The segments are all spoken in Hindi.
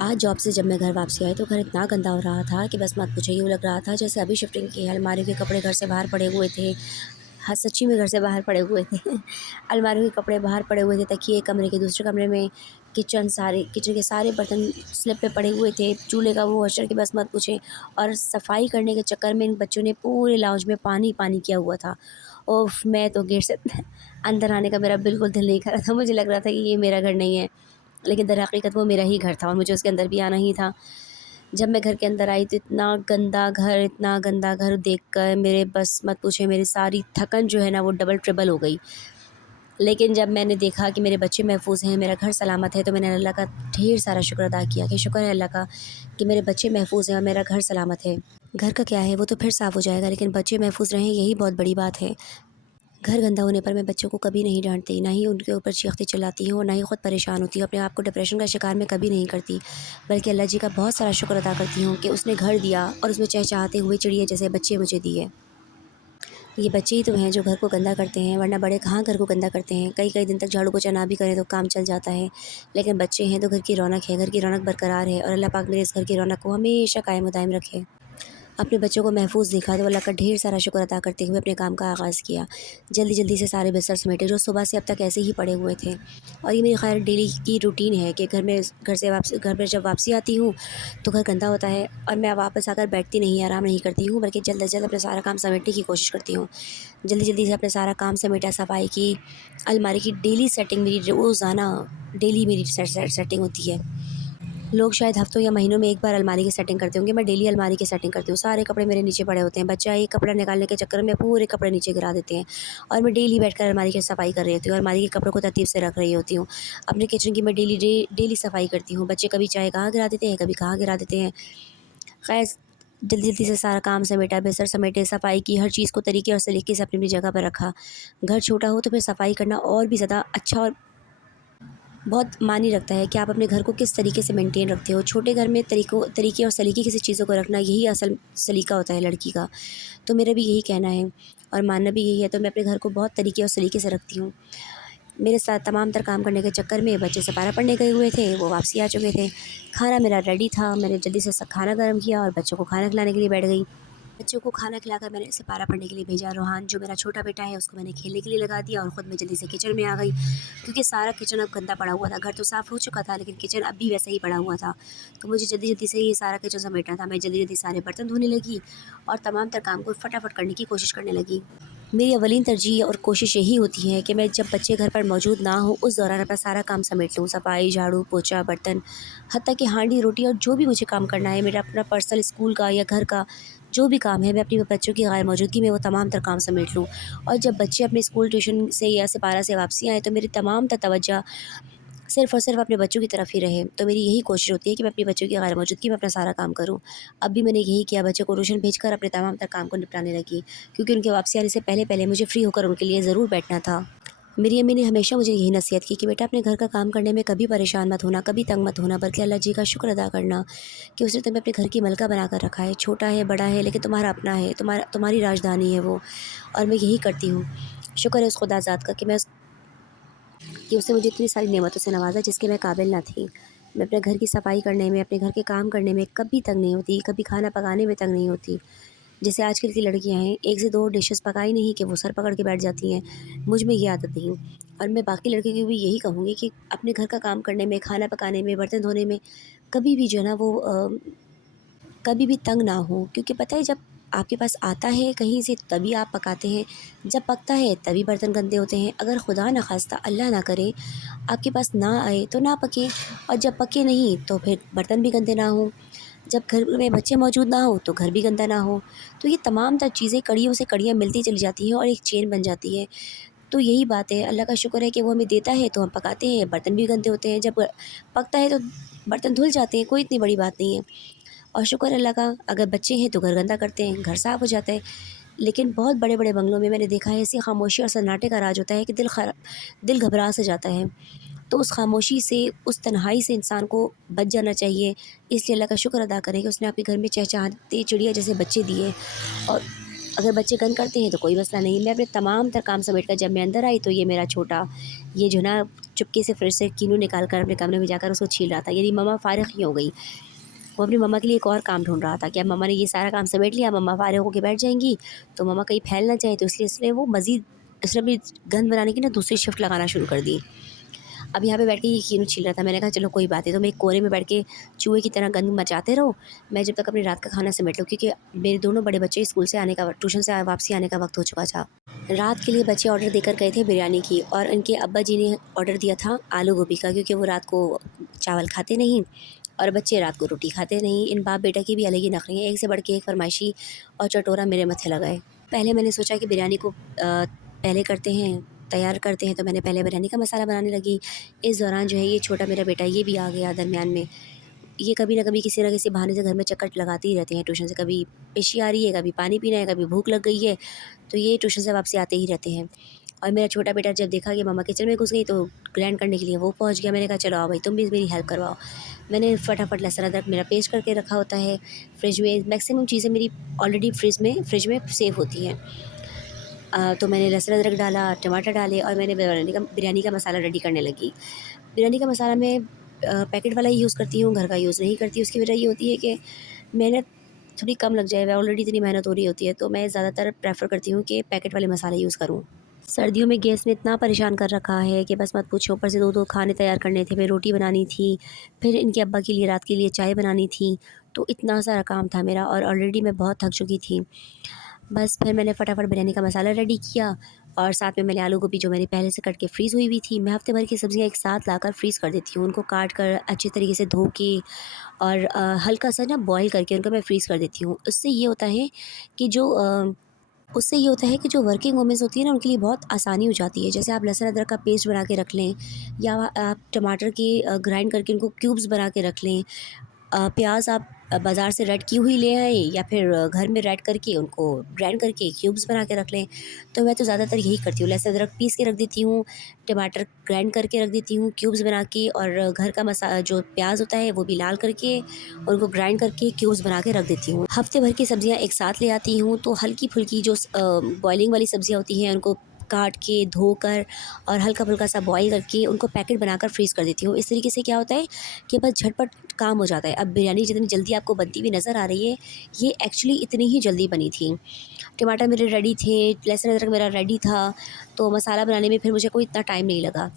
आज जॉब से जब मैं घर वापसी आई तो घर इतना गंदा हो रहा था कि बस मत पूछो। यूँ लग रहा था जैसे अभी शिफ्टिंग की है। अलमारी के कपड़े घर से बाहर पड़े हुए थे। हाँ, सच्ची में घर से बाहर पड़े हुए थे। अलमारी के कपड़े बाहर पड़े हुए थे, तकिए कमरे के दूसरे कमरे में, किचन के सारे बर्तन स्लैब पे पड़े हुए थे। चूल्हे का वो वॉशर कि बस मत पूछें। और सफाई करने के चक्कर में इन बच्चों ने पूरे लाउंज में पानी किया हुआ था। उफ़! मैं तो गेट से अंदर आने का मेरा बिल्कुल दिल नहीं कर रहा था। मुझे लग रहा था कि ये मेरा घर नहीं है। लेकिन दरअक़ीक़त वो मेरा ही घर था और मुझे उसके अंदर भी आना ही था। जब मैं घर के अंदर आई तो इतना गंदा घर देखकर मेरे बस मत पूछिए, मेरी सारी थकन जो है ना वो डबल ट्रिपल हो गई। लेकिन जब मैंने देखा कि मेरे बच्चे महफ़ूज़ हैं, मेरा घर सलामत है, तो मैंने अल्लाह का ढेर सारा शुक्र अदा किया कि शुक्र है अल्लाह का कि मेरे बच्चे महफ़ूज़ हैं और मेरा घर सलामत है। घर का क्या है, वो तो फिर साफ़ हो जाएगा, लेकिन बच्चे महफ़ूज़ रहें यही बहुत बड़ी बात है। घर गंदा होने पर मैं बच्चों को कभी नहीं डाँटती, ना ही उनके ऊपर चीखती चिल्लाती हूँ, ना ही खुद परेशान होती हूँ। अपने आप को डिप्रेशन का शिकार मैं कभी नहीं करती, बल्कि अल्लाह जी का बहुत सारा शुक्र अदा करती हूँ कि उसने घर दिया और उसमें चहचहाते हुए चिड़िया जैसे बच्चे मुझे दिए। ये बच्चे ही तो हैं जो घर को गंदा करते हैं, वरना बड़े कहाँ घर को गंदा करते हैं। कई-कई दिन तक झाड़ू पोछा ना भी करें तो काम चल जाता है, लेकिन बच्चे हैं तो घर की रौनक है, घर की रौनक बरकरार है और अल्लाह पाक मेरे इस घर की रौनक को हमेशा कायम व दायम रखे। अपने बच्चों को महफ़ूज़ देखा तो अल्लाह का ढेर सारा शुक्र अदा करते हुए अपने काम का आगाज़ किया। जल्दी-जल्दी से सारे बिस्तर समेटे जो सुबह से अब तक ऐसे ही पड़े हुए थे। और ये मेरी ख़ैर डेली की रूटीन है कि घर में जब वापसी आती हूँ तो घर गंदा होता है और मैं वापस आकर बैठती नहीं, आराम नहीं करती हूँ, बल्कि जल्द से जल्द अपना सारा काम समेटने की कोशिश करती हूँ। जल्दी-जल्दी से अपना सारा काम समेटा, सफाई की, अलमारी की डेली सेटिंग मेरी रोज़ाना डेली मेरी सेटिंग होती है। लोग शायद हफ्तों या महीनों में एक बार अलमारी की सेटिंग करते होंगे, मैं डेली अलमारी की सेटिंग करती हूँ। सारे कपड़े मेरे नीचे पड़े होते हैं, बच्चा एक कपड़ा निकालने के चक्कर में पूरे कपड़े नीचे गिरा देते हैं और मैं डेली बैठकर अलमारी की सफाई कर रही होती हूँ, अलमारी के कपड़ों को तरतीब से रख रही होती हूँ। अपने किचन की मैं डेली सफाई करती हूँ। बच्चे कभी चाय कहाँ गिरा देते हैं, कभी कहाँ गिरा देते हैं। खैर, जल्दी-जल्दी से सारा काम समेटा, बिस्तर समेटे, सफाई की, हर चीज़ को तरीके और सलीके से अपनी-अपनी जगह पर रखा। घर छोटा हो तो फिर सफाई करना और भी ज़्यादा अच्छा और बहुत मायने रखता है कि आप अपने घर को किस तरीके से मेंटेन रखते हो। छोटे घर में तरीके और सलीके किसी चीज़ों को रखना यही असल सलीका होता है लड़की का। तो मेरा भी यही कहना है और मानना भी यही है, तो मैं अपने घर को बहुत तरीके और सलीके से रखती हूँ। मेरे साथ तमाम तर काम करने के चक्कर में बच्चे सिपारा पढ़ने गए हुए थे, वो वापसी आ चुके थे। खाना मेरा रेडी था, मैंने जल्दी से खाना गर्म किया और बच्चों को खाना खिलाने के लिए बैठ गई। बच्चों को खाना खिलाकर मैंने सिपारा पढ़ने के लिए भेजा। रोहान जो मेरा छोटा बेटा है उसको मैंने खेलने के लिए लगा दिया और ख़ुद मैं जल्दी से किचन में आ गई, क्योंकि सारा किचन अब गंदा पड़ा हुआ था। घर तो साफ़ हो चुका था लेकिन किचन अब भी वैसा ही पड़ा हुआ था। तो मुझे जल्दी-जल्दी से ये सारा किचन समेटना था। मैं जल्दी-जल्दी सारे बर्तन धोने लगी और तमाम तर काम को फटाफट करने की कोशिश करने लगी। मेरी अवलीन तरजीह और कोशिश यही होती है कि मैं जब बच्चे घर पर मौजूद ना हों उस दौरान अपना सारा काम समेट लूँ। सफाई, झाड़ू, पोछा, बर्तन, हत्ता कि हांडी, रोटी और जो भी मुझे काम करना है, मेरा अपना पर्सनल स्कूल का या घर का जो भी काम है, मैं अपनी बच्चों की गैर मौजूदगी में वो तमाम तर काम समेट लूँ। और जब बच्चे अपने स्कूल, ट्यूशन से या सिपारा से वापसी आएँ तो मेरी तमाम तर तवज्जो सिर्फ़ और सिर्फ़ अपने बच्चों की तरफ ही रहे। तो मेरी यही कोशिश होती है कि मैं अपने बच्चों की गैर मौजूदगी में अपना सारा काम करूँ। अब भी मैंने यही किया, बच्चों को ट्यूशन भेजकर अपने तमाम तर काम को निपटाने लगी, क्योंकि उनके वापसी आने से पहले-पहले मुझे फ्री होकर उनके लिए ज़रूर बैठना था। मेरी अम्मी ने हमेशा मुझे यही नसीहत की कि बेटा अपने घर का काम करने में कभी परेशान मत होना, कभी तंग मत होना, बल्कि अल्लाह जी का शुक्र अदा करना कि उसने तुम्हें अपने घर की मलका बनाकर रखा है। छोटा है, बड़ा है, लेकिन तुम्हारा अपना है, तुम्हारी राजधानी है वो। और मैं यही करती हूँ। शुक्र है उस खुदाज़ात का कि उसने मुझे इतनी सारी नेमतों से नवाज़ा जिसके मैं काबिल ना थी। मैं अपने घर की सफाई करने में, अपने घर के काम करने में कभी तंग नहीं होती, कभी खाना पकाने में तंग नहीं होती। जैसे आजकल की लड़कियां हैं, एक से दो डिशेस पकाई नहीं कि वो सर पकड़ के बैठ जाती हैं। मुझ में ये आदत नहीं। और मैं बाकी लड़कियों को भी यही कहूँगी कि अपने घर का काम करने में, खाना पकाने में, बर्तन धोने में कभी भी जो है ना वो कभी भी तंग ना हो, क्योंकि पता है जब आपके पास आता है कहीं से तभी आप पकाते हैं, जब पकता है तभी बर्तन गंदे होते हैं। अगर खुदा न खास्ता अल्लाह ना करे आपके पास ना आए तो ना पके, और जब पके नहीं तो फिर बर्तन भी गंदे ना हों। जब घर में बच्चे मौजूद ना हो तो घर भी गंदा ना हो। तो ये तमाम तर चीज़ें कड़ियों से कड़ियाँ मिलती चली जाती हैं और एक चेन बन जाती है। तो यही बात है, अल्लाह का शुक्र है कि वो हमें देता है तो हम पकाते हैं, बर्तन भी गंदे होते हैं। जब पकता है तो बर्तन धुल जाते हैं, कोई इतनी बड़ी बात नहीं है। और शुक्र अल्लाह का, अगर बच्चे हैं तो घर गंदा करते हैं, घर साफ़ हो जाता है। लेकिन बहुत बड़े-बड़े बंगलों में मैंने देखा है ऐसी खामोशी और सन्नाटे का राज होता है कि दिल घबरा सा जाता है। तो उस खामोशी से, उस तन्हाई से इंसान को बच जाना चाहिए। इसलिए अल्लाह का शुक्र अदा करें कि उसने आपके घर में चहचहाते चिड़िया जैसे बच्चे दिए और अगर बच्चे गंद करते हैं तो कोई मसला नहीं। मैं अपने तमाम तर काम समेट कर जब मैं अंदर आई तो ये मेरा छोटा ये जो ना चुपके से फ्रिज से कीनू निकाल कर अपने कमरे में जाकर उसको छील रहा था। यानी मम्मा फ़ारिग ही हो गई। वो अपनी मम्मा के लिए एक और काम ढूँढ रहा था कि अब मम्मा ने ये सारा काम समेट लिया, मम्मा फ़ारिग होके बैठ जाएँगी, तो मम्मा कहीं फैल ना जाए, तो इसलिए उसने वो मज़ीद उसने अपनी गंद बनाने की ना दूसरी शिफ्ट लगाना शुरू कर दी। अब यहाँ पे बैठ के ये कीनू छील रहा था। मैंने कहा चलो कोई बात नहीं, तुम एक कोने में बैठ के चूहे की तरह गंद मचाते रहो, मैं जब तक अपनी रात का खाना समेट लूँ, क्योंकि मेरे दोनों बड़े बच्चे स्कूल से आने का ट्यूशन से वापसी आने का वक्त हो चुका था। रात के लिए बच्चे ऑर्डर देकर गए थे बिरयानी की, और इनके अब्बा जी ने ऑर्डर दिया था आलू गोभी का, क्योंकि वो रात को चावल खाते नहीं और बच्चे रात को रोटी खाते नहीं। इन बाप बेटा की भी अलग ही नखरे हैं, एक से बढ़ के एक फरमाइशी और चटोरा मेरे मत्थे लगाए। पहले मैंने सोचा कि बिरयानी को पहले करते हैं, तैयार करते हैं, तो मैंने पहले बिरयानी का मसाला बनाने लगी। इस दौरान जो है ये छोटा मेरा बेटा ये भी आ गया दरमियान में। ये कभी ना कभी किसी न किसी बहाने से घर में चक्कर लगाते ही रहते हैं ट्यूशन से। कभी पेशी आ रही है, कभी पानी पीना है, कभी भूख लग गई है, तो ये ट्यूशन से वापसी आते ही रहते हैं। और मेरा छोटा बेटा जब देखा कि मम्मा किचन में घुस गई तो ग्राइंड करने के लिए वो पहुंच गया। मैंने कहा चलो आओ भाई तुम भी मेरी हेल्प करवाओ। मैंने फटाफट लहसुन अदरक मेरा पेस्ट करके रखा होता है फ्रिज में। मैक्सिमम चीज़ें मेरी ऑलरेडी फ्रिज में सेव होती हैं। तो मैंने लहसुन अदरक डाला, टमाटर डाले और मैंने बिरयानी का मसाला रेडी करने लगी। बिरयानी का मसाला मैं पैकेट वाला ही यूज़ करती हूँ, घर का यूज़ नहीं करती। उसकी वजह ये होती है कि मेहनत थोड़ी कम लग जाए, ऑलरेडी इतनी मेहनत हो रही होती है, तो मैं ज़्यादातर प्रेफ़र करती हूँ कि पैकेट वाले मसाले यूज़ करूँ। सर्दियों में गैस ने इतना परेशान कर रखा है कि बस मत पूछो। ऊपर से 2-2 खाने तैयार करने थे, फिर रोटी बनानी थी, फिर इनके अब्बा के लिए रात के लिए चाय बनानी थी, तो इतना सारा काम था मेरा और ऑलरेडी मैं बहुत थक चुकी थी। बस फिर मैंने फटाफट बिरयानी का मसाला रेडी किया और साथ में मैंने आलू गोभी जो मेरी पहले से कट के फ्रीज़ हुई हुई थी, मैं हफ़्ते भर की सब्ज़ियाँ एक साथ लाकर फ्रीज़ कर देती हूँ। उनको काट कर अच्छे तरीके से धो के और हल्का सा ना बॉयल करके उनको मैं फ्रीज़ कर देती हूँ। कि जो उससे ये होता है कि जो वर्किंग वुमेन्स होती है ना, उनके लिए बहुत आसानी हो जाती है। जैसे आप लहसुन अदरक का पेस्ट बना के रख लें, या आप टमाटर के ग्राइंड करके उनको क्यूब्स बना के रख लें। प्याज आप बाज़ार से रेड की हुई ले आएँ, या फिर घर में रेड करके उनको ग्राइंड करके क्यूब्स बना के रख लें। तो मैं तो ज़्यादातर यही करती हूँ, लहसुन अदरक पीस के रख देती हूँ, टमाटर ग्राइंड करके रख देती हूँ क्यूब्स बना के, और घर का जो प्याज होता है वो भी लाल करके उनको ग्राइंड करके क्यूब्स बना के रख देती हूँ। हफ्ते भर की सब्जियाँ एक साथ ले आती हूँ, तो हल्की फुल्की जो बॉइलिंग वाली सब्जियाँ होती हैं उनको काट के धोकर और हल्का-फुल्का सा बॉयल करके उनको पैकेट बनाकर फ्रीज़ कर देती हूँ। इस तरीके से क्या होता है कि बस झटपट काम हो जाता है। अब बिरयानी जितनी जल्दी आपको बनती हुई नज़र आ रही है, ये एक्चुअली इतनी ही जल्दी बनी थी। टमाटर मेरे रेडी थे, लहसुन अदरक मेरा रेडी था, तो मसाला बनाने में फिर मुझे कोई इतना टाइम नहीं लगा।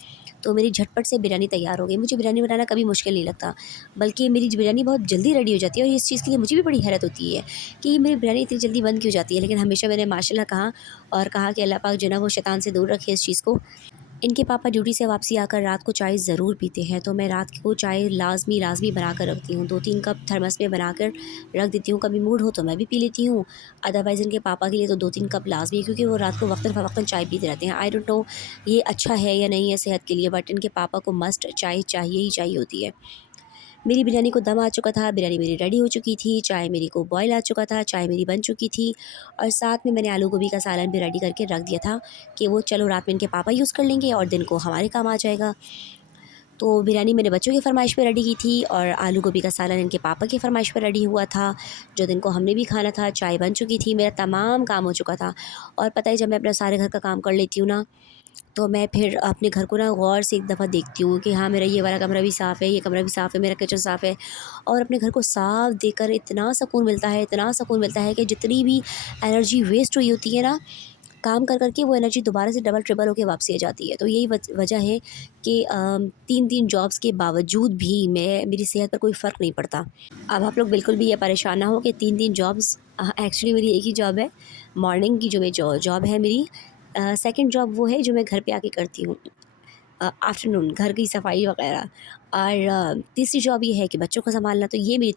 तो मेरी झटपट से बिरयानी तैयार हो गई। मुझे बिरयानी बनाना कभी मुश्किल नहीं लगता, बल्कि मेरी बिरयानी बहुत जल्दी रेडी हो जाती है, और इस चीज़ के लिए मुझे भी बड़ी हैरत होती है कि ये मेरी बिरयानी इतनी जल्दी बन क्यों जाती है। लेकिन हमेशा मैंने माशाल्लाह कहा और कहा कि अल्लाह पाक जो है ना वो शैतान से दूर रखे इस चीज़ को। इनके पापा ड्यूटी से वापसी आकर रात को चाय ज़रूर पीते हैं, तो मैं रात को चाय लाज़मी बना कर रखती हूँ। 2-3 कप थर्मस में बनाकर रख देती हूँ, कभी मूड हो तो मैं भी पी लेती हूँ। अदरवाइज़ इनके पापा के लिए तो 2-3 कप लाज़मी है, क्योंकि वो रात को वक़्तन-फ़वक़्तन चाय पीते रहते हैं। आई डोंट नो ये अच्छा है या नहीं है सेहत के लिए, बट इनके पापा को मस्ट चाय चाहिए ही चाहिए होती है। मेरी बिरयानी को दम आ चुका था, बिरयानी मेरी रेडी हो चुकी थी, चाय मेरी को बॉयल आ चुका था, चाय मेरी बन चुकी थी, और साथ में मैंने आलू गोभी का सालन भी रेडी करके रख दिया था कि वो चलो रात में इनके पापा यूज़ कर लेंगे और दिन को हमारे काम आ जाएगा। तो बिरयानी मैंने बच्चों की फ़रमाइश पे रेडी की थी, और आलू गोभी का सालन इनके पापा की फ़रमाइश पे रेडी हुआ था, जो दिन को हमने भी खाना था। चाय बन चुकी थी, मेरा तमाम काम हो चुका था। और पता है जब मैं अपना सारे घर का काम कर लेती हूँ ना, तो मैं फिर अपने घर को ना गौर से एक दफ़ा देखती हूँ कि हाँ, मेरा ये वाला कमरा भी साफ़ है, ये कमरा भी साफ़ है, मेरा किचन साफ़ है। और अपने घर को साफ़ देखकर इतना सुकून मिलता है, इतना सुकून मिलता है कि जितनी भी एनर्जी वेस्ट हुई होती है ना, काम कर के वो एनर्जी दोबारा से डबल ट्रिपल होके वापसी आ जाती है। तो यही वजह है कि 3-3 जॉब्स के बावजूद भी मेरी सेहत पर कोई फ़र्क नहीं पड़ता। अब आप लोग बिल्कुल भी ये परेशान ना हो कि 3-3 जॉब्स, एक्चुअली मेरी एक ही जॉब है। मॉर्निंग की जो मेरी जॉब है मेरी, सेकंड जॉब वो है जो मैं घर पे आके करती हूँ, आफ्टरनून घर की सफाई वगैरह, और तीसरी जॉब ये है कि बच्चों को सँभालना। तो ये मेरी